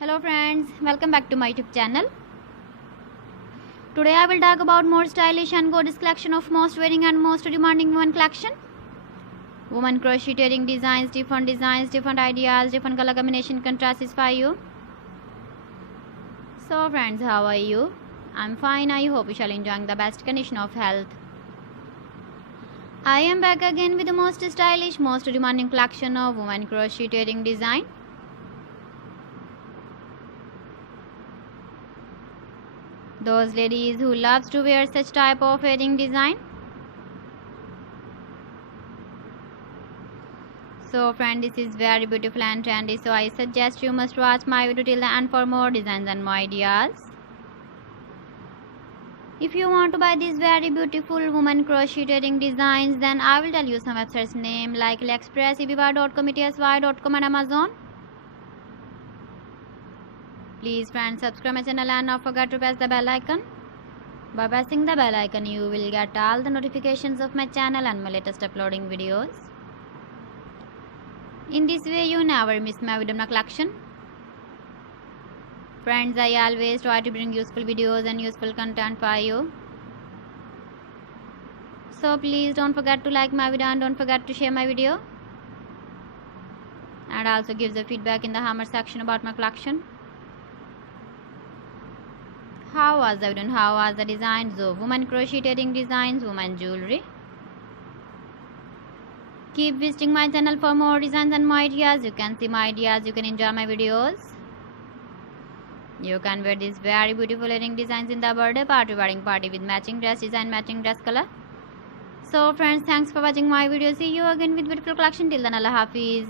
Hello friends, welcome back to my YouTube channel. Today I will talk about more stylish and gorgeous collection of most wearing and most demanding women collection. Women crocheting designs, different ideas, different color combination can satisfy you. So friends, how are you? I'm fine. I hope you shall enjoying the best condition of health. I am back again with the most stylish, most demanding collection of women crocheting design. Those ladies who loves to wear such type of wedding design. So friend, this is very beautiful and trendy, so I suggest you must watch my video till the end for more designs and more ideas. If you want to buy these very beautiful woman crocheting designs, then I will tell you some websites name like AliExpress, eBay.com, etsy.com and Amazon. Please friends, subscribe my channel and not forget to press the bell icon. By pressing the bell icon, you will get all the notifications of my channel and my latest uploading videos. In this way, you never miss my video collection. Friends, I always try to bring useful videos and useful content for you. So please don't forget to like my video and don't forget to share my video. And also give the feedback in the comment section about my collection. How was the video and how was the designs of women crocheting designs, women jewelry? Keep visiting my channel for more designs and more ideas. You can see my ideas, you can enjoy my videos. You can wear these very beautiful wedding designs in the birthday party, wedding party with matching dress design, matching dress color. So friends, thanks for watching my video. See you again with beautiful collection. Till then, Allah Hafiz.